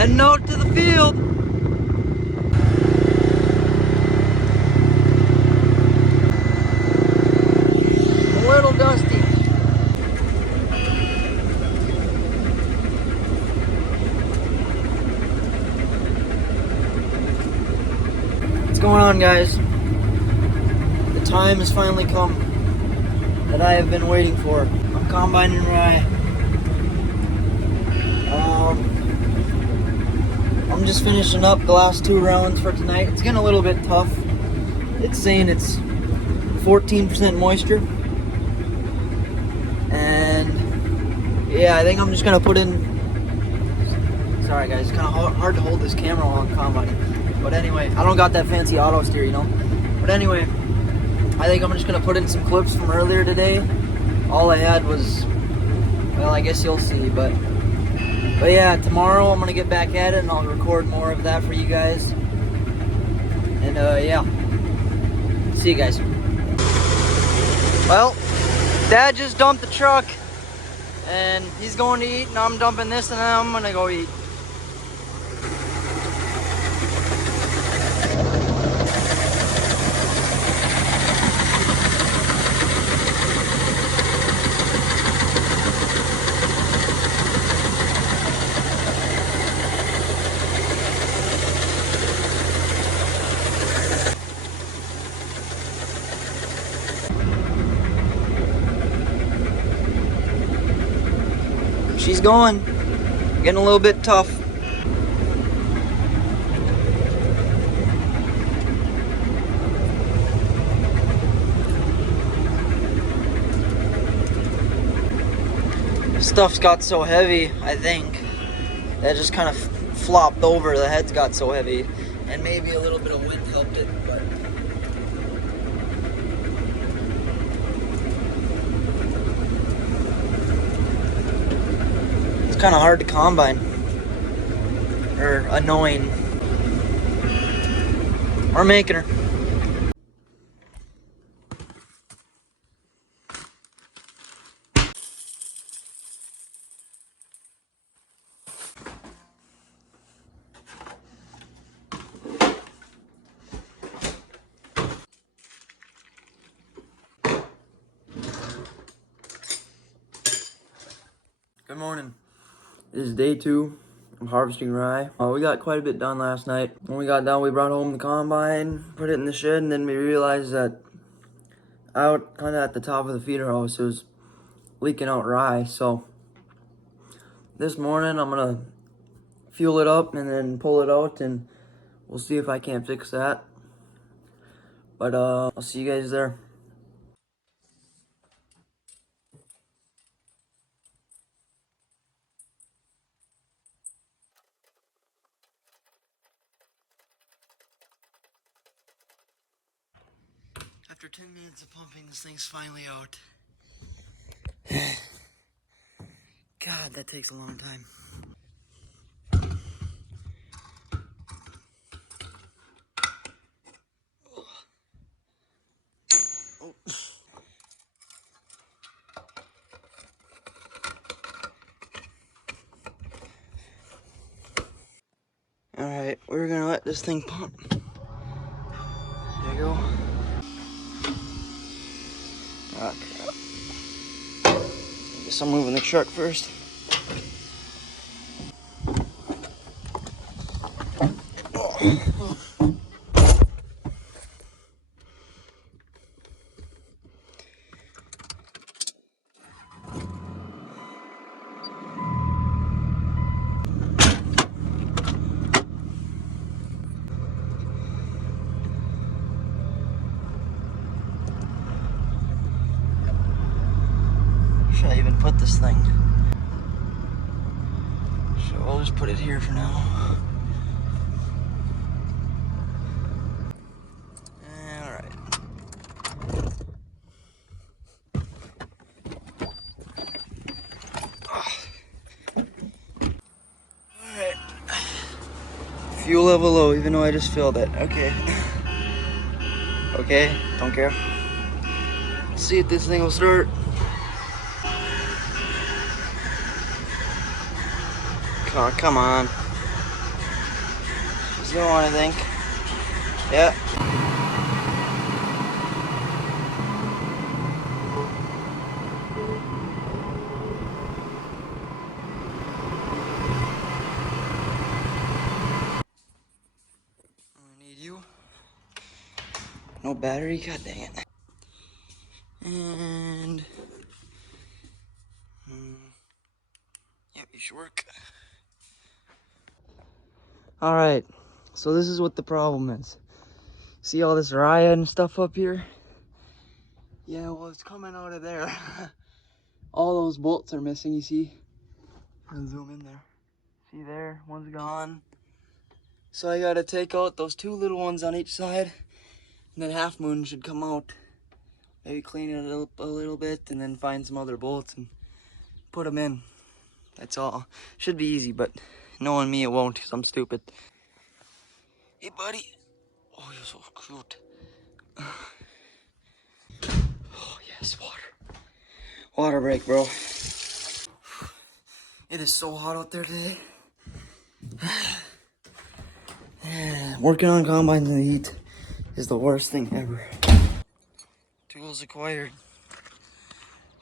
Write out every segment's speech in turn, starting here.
Heading out to the field. A little dusty. What's going on, guys? The time has finally come that I have been waiting for. I'm combining rye. I'm just finishing up the last 2 rounds for tonight. It's getting a little bit tough. It's saying it's 14% moisture. And yeah, I think I'm just gonna put in, sorry guys, it's kind of hard to hold this camera while I'm combining. But anyway, I don't got that fancy auto steer, you know. But anyway, I think I'm just gonna put in some clips from earlier today. All I had was, well, I guess you'll see, but yeah, tomorrow I'm gonna get back at it and I'll record more of that for you guys. And yeah, see you guys. Well, Dad just dumped the truck and he's going to eat, and I'm dumping this and then I'm gonna go eat. She's going. Getting a little bit tough. Stuff's got so heavy, I think, that just kind of flopped over. The head's got so heavy, and maybe a little bit of wind helped it, but kind of hard to combine, or annoying. We're making her. Good morning. This is day 2 of harvesting rye. We got quite a bit done last night. When we got done, we brought home the combine, put it in the shed, and then we realized that out kind of at the top of the feeder house, it was leaking out rye. So this morning, I'm gonna fuel it up and then pull it out, and we'll see if I can't fix that. But I'll see you guys there. After 10 minutes of pumping, this thing's finally out. God, that takes a long time. Oh. Alright, we're gonna let this thing pump. There you go. Oh, crap. I guess I'm moving the truck first. Oh. Should I even put this thing? So I'll just put it here for now. Alright. Alright. Fuel level low, even though I just filled it. Okay. Okay, don't care. Let's see if this thing will start. Oh, come on. It's going, I think. Yeah. I need you. No battery, god dang it. And yep, you should work. All right, so this is what the problem is. See all this RYE and stuff up here? Yeah, well, it's coming out of there. All those bolts are missing, you see? I'll zoom in there. See there, one's gone. So I gotta take out those two little ones on each side, and then Half Moon should come out. Maybe clean it up a little bit, and then find some other bolts and put them in. That's all. Should be easy, but knowing me, it won't, because I'm stupid. Hey, buddy. Oh, you're so cute. Oh, yes, water. Water break, bro. It is so hot out there today. Working on combines in the heat is the worst thing ever. Tools acquired.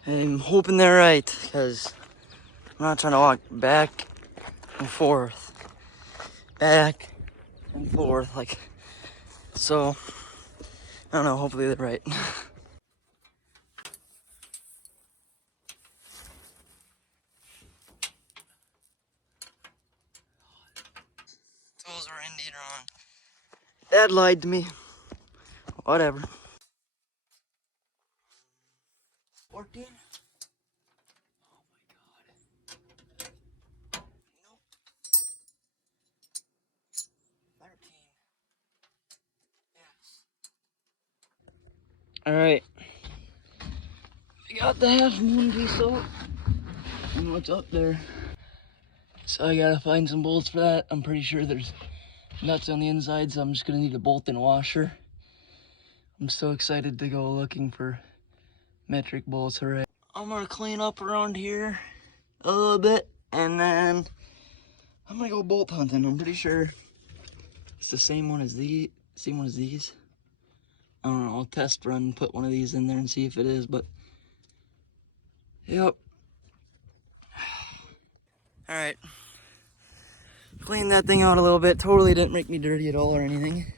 I'm hoping they're right, because I'm not trying to walk back and forth. Back and forth, like, so, I don't know, hopefully they're right. Tools were indeed wrong. Dad lied to me. Whatever. 14? Oh my god. Nope. 13. Yes. Alright. I got the Half Moon piece out. And what's up there. So I gotta find some bolts for that. I'm pretty sure there's nuts on the inside, so I'm just gonna need a bolt and washer. I'm so excited to go looking for metric bolts. Alright. I'm gonna clean up around here a little bit, and then I'm gonna go bolt hunting. I'm pretty sure it's the same one as these. I don't know, I'll test run, put one of these in there and see if it is, but yep. Alright. Clean that thing out a little bit. Totally didn't make me dirty at all or anything.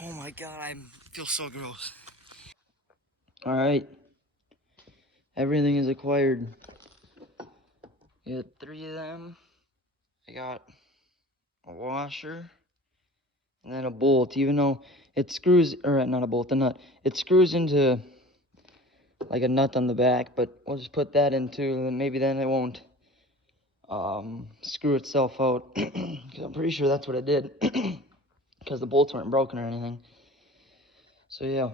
Oh my god, I feel so gross. Alright. Everything is acquired. I got 3 of them. I got a washer. And then a bolt, even though it screws, or not a bolt, a nut. It screws into like a nut on the back, but we'll just put that in too, and maybe then it won't screw itself out. Cause I'm pretty sure that's what it did. Because the bolts weren't broken or anything. So yeah,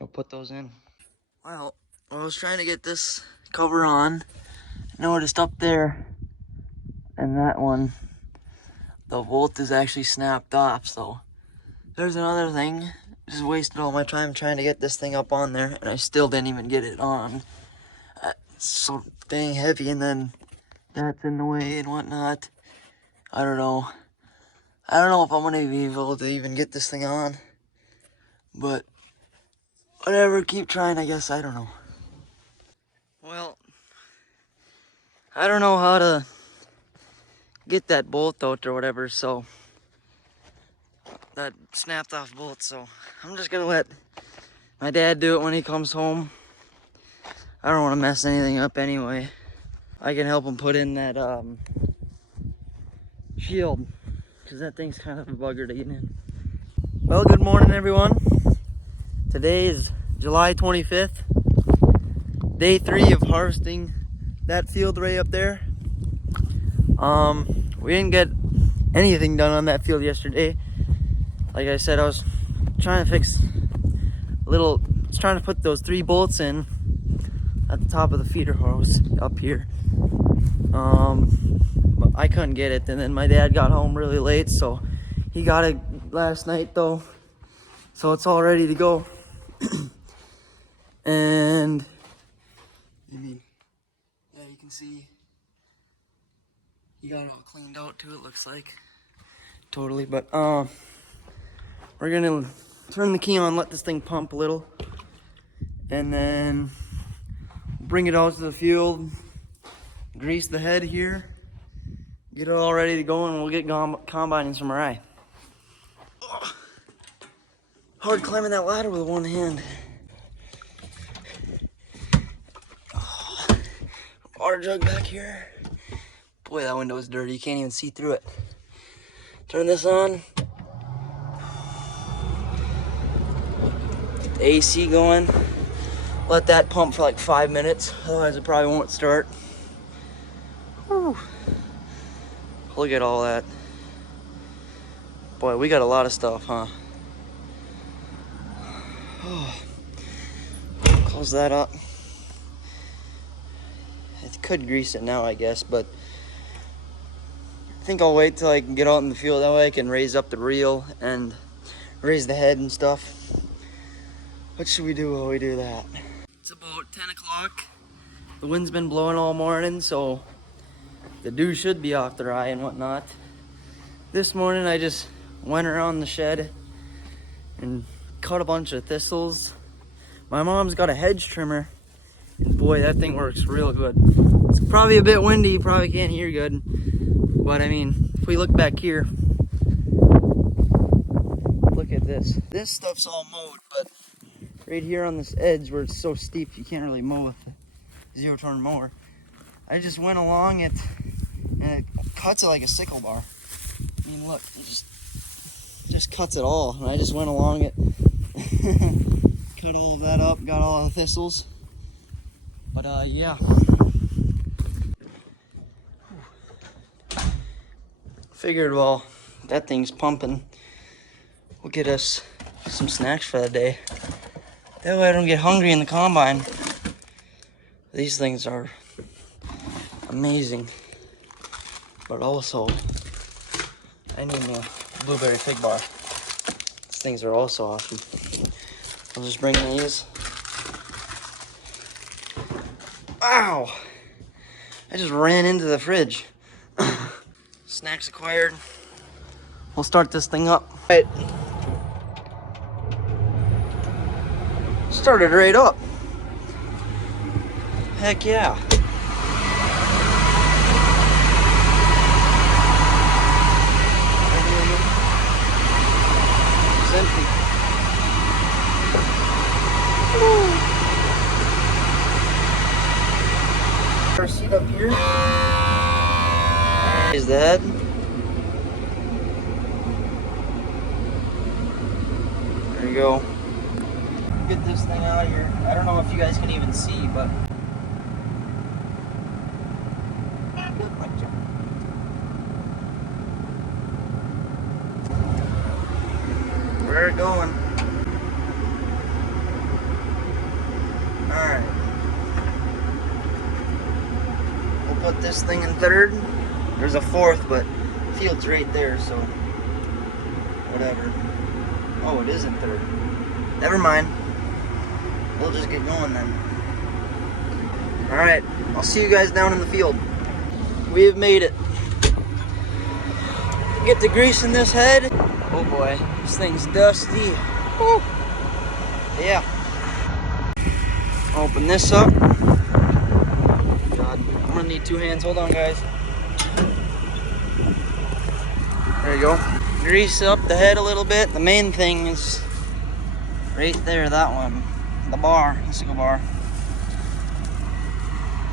I'll put those in. Well, I was trying to get this cover on. Noticed up there, and that one, the bolt is actually snapped off, so there's another thing. Just wasted all my time trying to get this thing up on there, and I still didn't even get it on. It's so dang heavy, and then that's in the way and whatnot. I don't know. I don't know if I'm gonna be able to even get this thing on, but whatever, keep trying, I guess. I don't know. Well, I don't know how to get that bolt out or whatever, so that snapped off bolt, so I'm just gonna let my dad do it when he comes home. I don't want to mess anything up anyway. I can help him put in that shield, because that thing's kind of a bugger to get in. Well, good morning everyone. Today is July 25th, day 3 of harvesting that field right up there. We didn't get anything done on that field yesterday. Like I said, I was trying to trying to put those 3 bolts in at the top of the feeder hose up here. But I couldn't get it, and then my dad got home really late, so he got it last night though. So it's all ready to go. And I mean, yeah, you can see he got it all cleaned out too, it looks like. totally. But we're gonna turn the key on, let this thing pump a little, and then bring it out to the field, grease the head here, get it all ready to go, and we'll get combining some rye. Hard climbing that ladder with one hand. Water jug back here. Boy, that window is dirty. You can't even see through it. Turn this on. The AC going. Let that pump for like 5 minutes. Otherwise, it probably won't start. Whew. Look at all that. Boy, we got a lot of stuff, huh? Close that up. I could grease it now, I guess, but I think I'll wait till I can get out in the field. That way I can raise up the reel and raise the head and stuff. What should we do while we do that? It's about 10 o'clock. The wind's been blowing all morning, so the dew should be off the rye and whatnot. This morning I just went around the shed and cut a bunch of thistles. My mom's got a hedge trimmer, and boy, that thing works real good. It's probably a bit windy, you probably can't hear good, but I mean, if we look back here, look at this. This stuff's all mowed, but right here on this edge where it's so steep you can't really mow with a zero-turn mower, I just went along it and it cuts it like a sickle bar. I mean, look, it just cuts it all, and I just went along it. Cut all of that up, got all the thistles. But yeah. Figured, well, that thing's pumping, we'll get us some snacks for the day. That way I don't get hungry in the combine. These things are amazing. But also, I need a blueberry fig bar. These things are also awesome. I'll just bring these. Ow! I just ran into the fridge. Snacks acquired. We'll start this thing up. Right. Started right up. Heck yeah. It's empty. Our seat up here. Is the head. There you go. Get this thing out of here. I don't know if you guys can even see, but we're going. Alright. We'll put this thing in third. There's a fourth, but field's right there, so whatever. Oh, it is in third. Never mind. We'll just get going then. Alright, I'll see you guys down in the field. We have made it. Get the grease in this head. Oh boy, this thing's dusty. Woo. Yeah. Open this up. God, I'm gonna need 2 hands. Hold on, guys. There you go. Grease up the head a little bit. The main thing is right there, that one. The bar, the sickle bar.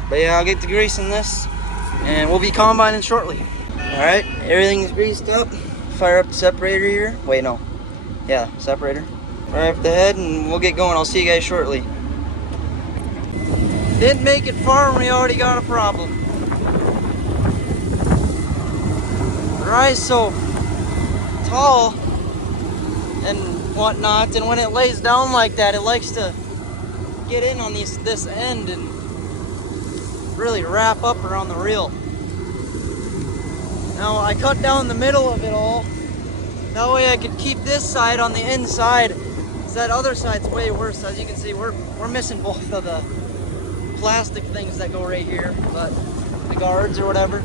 But yeah, I'll get the grease in this and we'll be combining shortly. Alright, everything's greased up. Fire up the separator here. Wait, no. Yeah, separator. Fire up the head and we'll get going. I'll see you guys shortly. Didn't make it far and we already got a problem. The rye's so tall and whatnot, and when it lays down like that, it likes to get in on this end and really wrap up around the reel. Now I cut down the middle of it all. That way I could keep this side on the inside. That other side's way worse. As you can see, we're missing both of the plastic things that go right here, but the guards or whatever.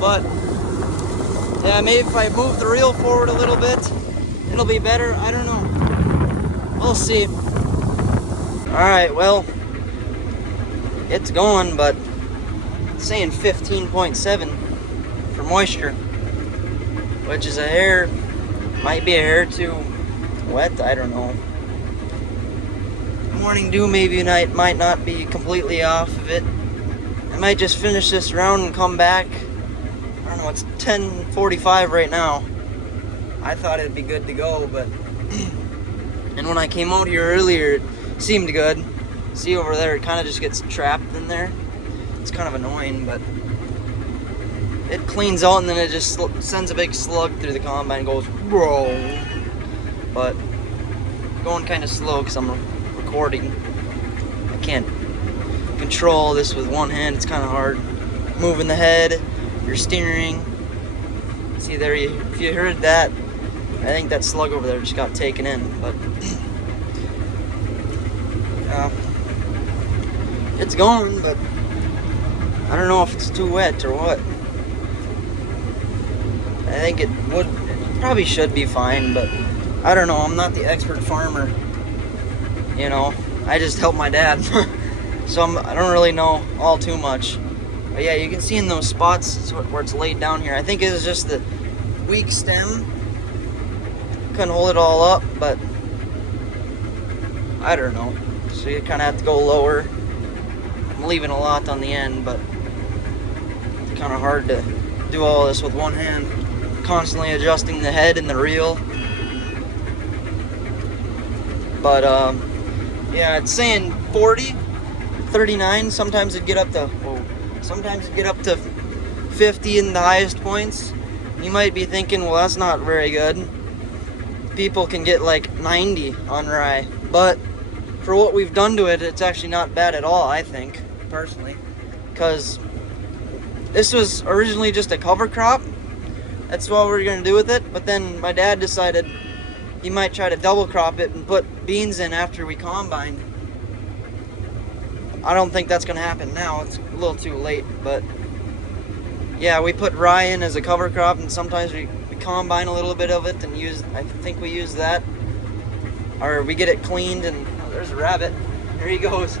But Yeah, maybe if I move the reel forward a little bit, it'll be better. I don't know. We'll see. Alright, well, it's going, but it's saying 15.7 for moisture, which is a hair, might be a hair too wet, I don't know. Morning dew maybe might not be completely off of it. I might just finish this round and come back. I don't know, it's 10:45 right now. I thought it'd be good to go, but and when I came out here earlier, it seemed good. See over there, it kind of just gets trapped in there. It's kind of annoying, but it cleans out and then it just sends a big slug through the combine and goes, bro. But going kind of slow because I'm recording. I can't control this with one hand. It's kind of hard. Moving the head, your steering. See there, if you heard that, I think that slug over there just got taken in. But it's going, but I don't know if it's too wet or what. I think it probably should be fine, but I don't know. I'm not the expert farmer, you know. I just help my dad, so I don't really know all too much. But yeah, you can see in those spots where it's laid down here. I think it was just the weak stem. Couldn't hold it all up, but I don't know. So you kind of have to go lower. I'm leaving a lot on the end, but it's kind of hard to do all this with one hand. Constantly adjusting the head and the reel. But yeah, it's saying 40, 39. Sometimes it'd get up to, sometimes it'd get up to 50 in the highest points. You might be thinking, well, that's not very good. People can get like 90 on rye, but for what we've done to it, it's actually not bad at all, I think, personally, because this was originally just a cover crop. That's what we were going to do with it, but then my dad decided he might try to double crop it and put beans in after we combine. I don't think that's going to happen now. It's a little too late, but yeah, we put rye in as a cover crop, and sometimes we combine a little bit of it and I think we use that, or we get it cleaned. And oh, there's a rabbit. There he goes.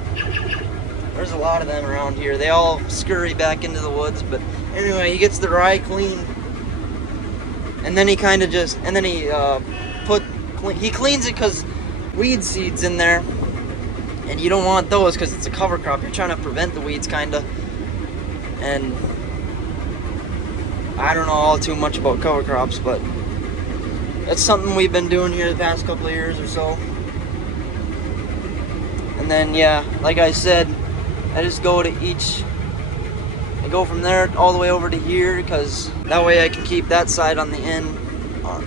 There's a lot of them around here. They all scurry back into the woods, but anyway, he gets the rye cleaned, and then he kind of just, and then he he cleans it because weed seeds in there, and you don't want those because it's a cover crop. You're trying to prevent the weeds, kind of. And I don't know all too much about cover crops, but that's something we've been doing here the past couple of years or so. And then yeah, like I said, I just go to I go from there all the way over to here, because that way I can keep that side on the end,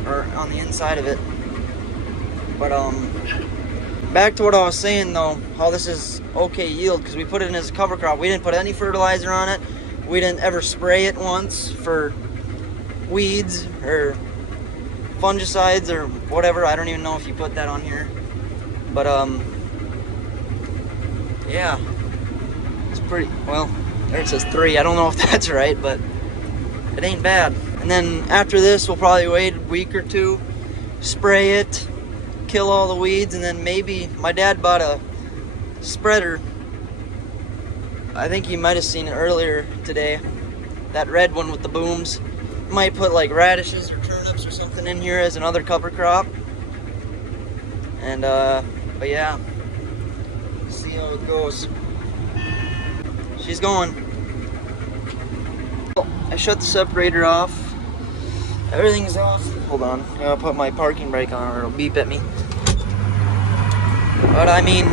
or on the inside of it. But back to what I was saying though, how this is okay yield, because we put it in as a cover crop. We didn't put any fertilizer on it. We didn't ever spray it once for weeds or fungicides or whatever. I don't even know if you put that on here. But yeah, it's pretty, well, there it says 3. I don't know if that's right, but it ain't bad. And then after this, we'll probably wait a week or two, spray it, kill all the weeds, and then maybe my dad bought a spreader. I think you might have seen it earlier today, that red one with the booms. Might put like radishes or turnips or something in here as another cover crop. And but yeah, see how it goes. She's going. I shut the separator off. Everything's off. Hold on, I gotta put my parking brake on or it'll beep at me. But I mean,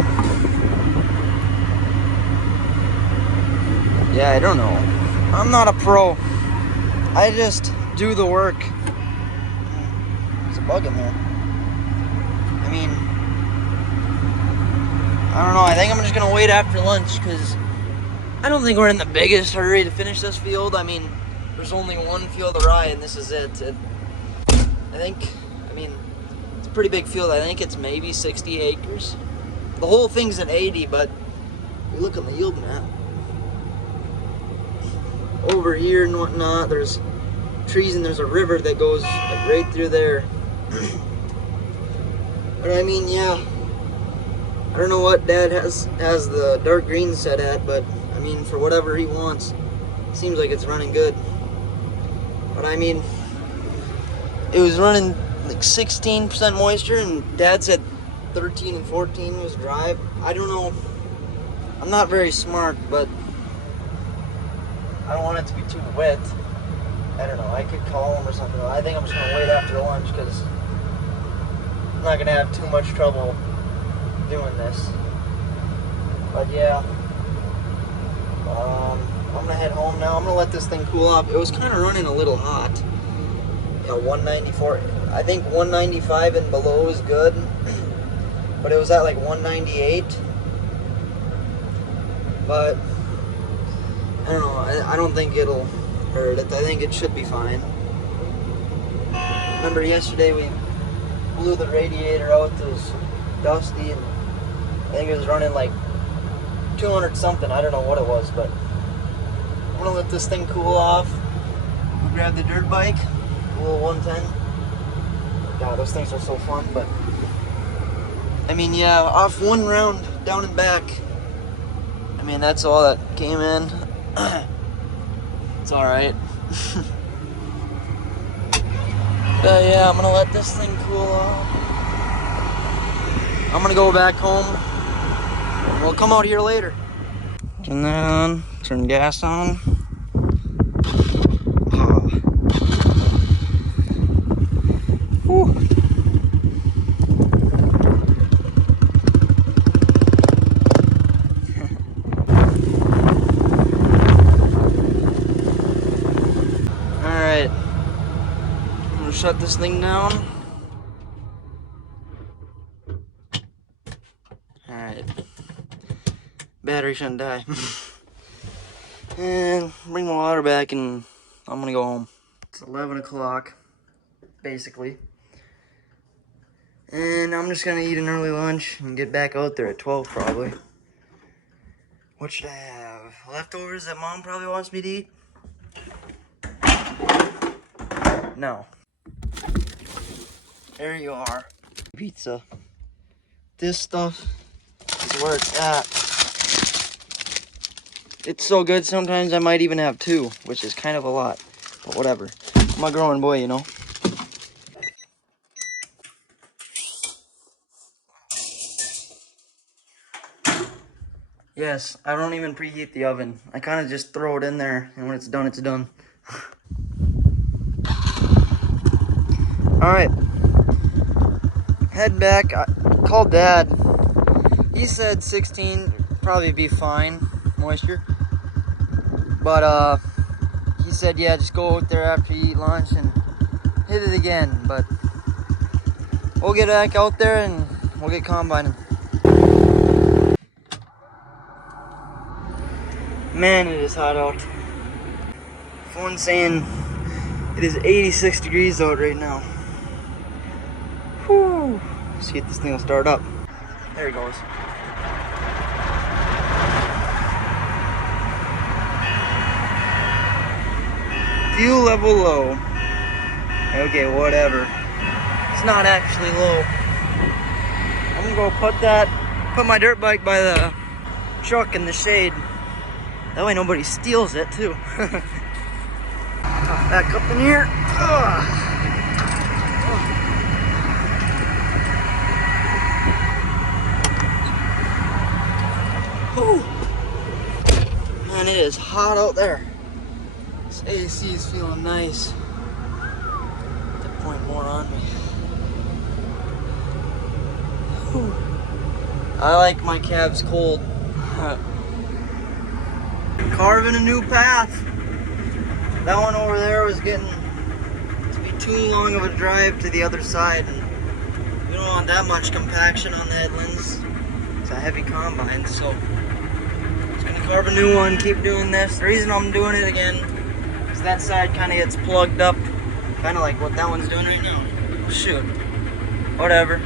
yeah, I don't know. I'm not a pro. I just do the work. There's a bug in there. I mean, I don't know. I think I'm just going to wait after lunch, because I don't think we're in the biggest hurry to finish this field. I mean, there's only one field of rye, and this is it. I mean, it's a pretty big field. I think it's maybe 60 acres. The whole thing's at 80, but you look at the yield map. Over here and whatnot, there's trees, and there's a river that goes like right through there. But I mean, yeah, I don't know what Dad has the dark green set at, but I mean, for whatever he wants, seems like it's running good. But I mean, it was running like 16% moisture, and Dad said 13 and 14 was dry. I don't know. I'm not very smart, but I don't want it to be too wet. I don't know. I could call him or something. I think I'm just gonna wait after lunch because I'm not gonna have too much trouble doing this. But yeah, I'm gonna head home now. I'm gonna let this thing cool off. It was kind of running a little hot. You know, 194. I think 195 and below is good, but it was at like 198. But I don't know. I don't think it'll hurt it. I think it should be fine. Remember yesterday we blew the radiator out. It was dusty, and I think it was running like 200 something. I don't know what it was, but I'm gonna let this thing cool off. We'll grab the dirt bike, a little 110. God, those things are so fun. But I mean, yeah, off one round down and back. I mean, that's all that came in. It's all right. But yeah, I'm gonna let this thing cool off. I'm gonna go back home, and we'll come out here later. Turn that on, turn gas on. Oh. Whew. Alright, I'm gonna shut this thing down. Alright. Battery shouldn't die. And bring my water back, and I'm gonna go home. It's 11 o'clock, basically. And I'm just gonna eat an early lunch and get back out there at 12 probably. What should I have? Leftovers that Mom probably wants me to eat? No. There you are. Pizza. This stuff is where it's at. It's so good, sometimes I might even have two, which is kind of a lot, but whatever. I'm a growing boy, you know. Yes, I don't even preheat the oven. I kind of just throw it in there, and when it's done, it's done. Alright. Head back. I called Dad. He said 16 probably be fine, moisture. But he said, yeah, just go out there after you eat lunch and hit it again. But we'll get back out there and we'll get combining. Man, it is hot out. Phone's saying it is 86 degrees out right now. Whew. See if this thing will start up. There it goes. Fuel level low. Okay, whatever. It's not actually low. I'm gonna go put my dirt bike by the truck in the shade. That way nobody steals it too. Back up in here. Whew. Man, it is hot out there. This AC is feeling nice. To point more on me. Whew. I like my calves cold. Carving a new path. That one over there was getting to be too long of a drive to the other side, and we don't want that much compaction on the headlands. It's a heavy combine, so just gonna carve a new one, keep doing this. The reason I'm doing it again is that side kind of gets plugged up, kind of like what that one's doing right now. Shoot, whatever,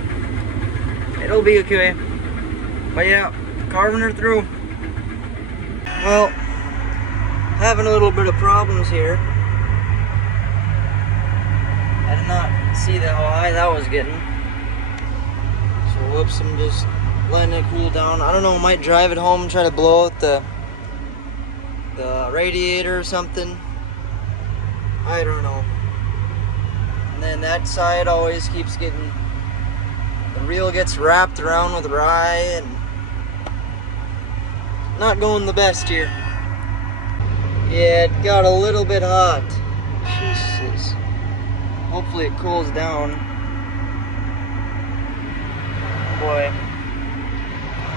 it'll be okay. But yeah, carving her through. Well, having a little bit of problems here. I did not see how high that was getting. So whoops, I'm just letting it cool down. I don't know, I might drive it home and try to blow out the radiator or something. I don't know. And then that side always keeps getting, the reel gets wrapped around with rye and not going the best here. Yeah, it got a little bit hot. Jesus. Hopefully it cools down. Boy.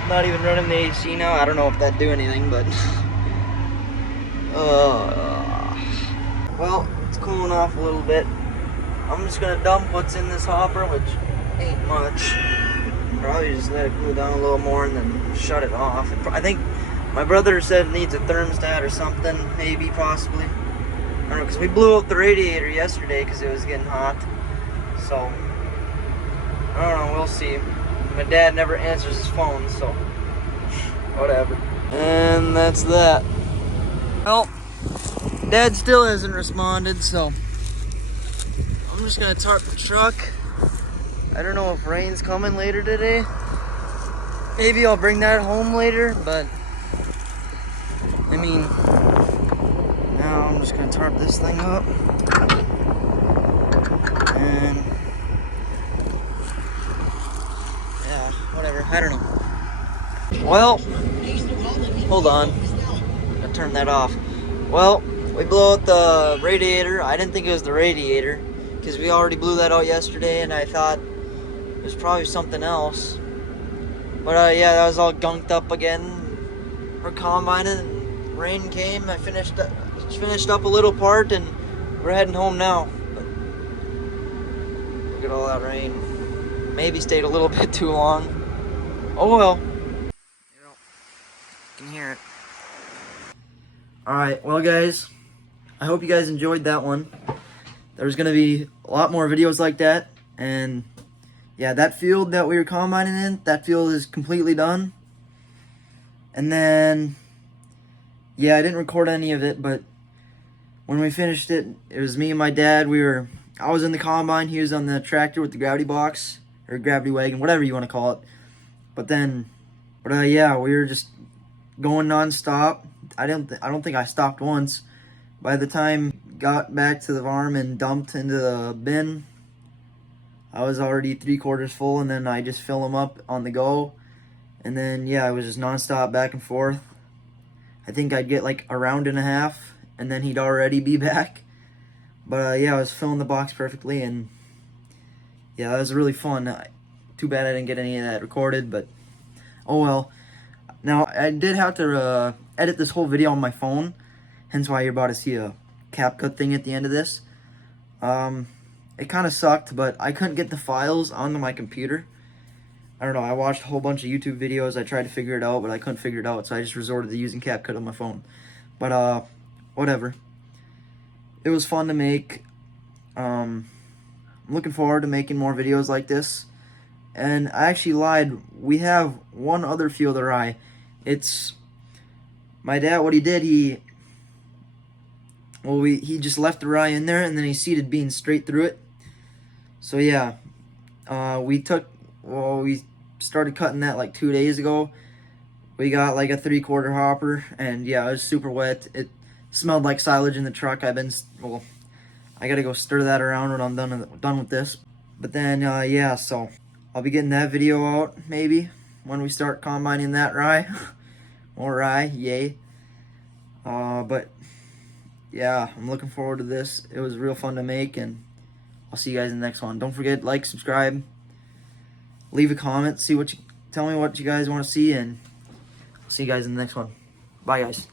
Not even running the AC now. I don't know if that'd do anything, but well, it's cooling off a little bit. I'm just gonna dump what's in this hopper, which ain't much. Probably just let it cool down a little more and then shut it off. I think my brother said it needs a thermostat or something, maybe, possibly. I don't know, because we blew out the radiator yesterday because it was getting hot. So, I don't know, we'll see. My dad never answers his phone, so whatever. And that's that. Well, Dad still hasn't responded, so I'm just gonna tarp the truck. I don't know if rain's coming later today. Maybe I'll bring that home later, but I mean, now I'm just gonna tarp this thing up. And yeah, whatever, I don't know. Well, hold on, I'll turn that off. Well, we blew out the radiator. I didn't think it was the radiator because we already blew that out yesterday, and I thought it was probably something else. But yeah, that was all gunked up again. We're combining. Rain came. I finished up a little part, and we're heading home now. But look at all that rain. Maybe stayed a little bit too long. Oh well. You can hear it. Alright, well guys, I hope you guys enjoyed that one. There's going to be a lot more videos like that. And yeah, that field that we were combining in, that field is completely done. And then, yeah, I didn't record any of it, but when we finished it, it was me and my dad. I was in the combine, he was on the tractor with the gravity box, or gravity wagon, whatever you want to call it. But yeah, we were just going non-stop. I don't think I stopped once. By the time got back to the farm and dumped into the bin, I was already 3/4 full, and then I just fill them up on the go. And then yeah, it was just non-stop back and forth. I think I'd get like a round and a half, and then he'd already be back. But yeah, I was filling the box perfectly, and yeah, that was really fun. Too bad I didn't get any of that recorded, but oh well. Now, I did have to edit this whole video on my phone, hence why you're about to see a CapCut thing at the end of this. It kind of sucked, but I couldn't get the files onto my computer. I don't know, I watched a whole bunch of YouTube videos. I tried to figure it out, but I couldn't figure it out, so I just resorted to using CapCut on my phone. But, whatever. It was fun to make. I'm looking forward to making more videos like this. And I actually lied. We have one other field of rye. It's my dad. What he did, he just left the rye in there, and then he seeded beans straight through it. So yeah, we started cutting that like 2 days ago. We got like a 3/4 hopper, and yeah, it was super wet. It smelled like silage in the truck. I gotta go stir that around when I'm done with this. But then yeah, so I'll be getting that video out maybe when we start combining that rye. More rye, yay. But yeah, I'm looking forward to this. It was real fun to make, and I'll see you guys in the next one. Don't forget, like, subscribe, leave a comment, tell me what you guys want to see, and I'll see you guys in the next one. Bye guys.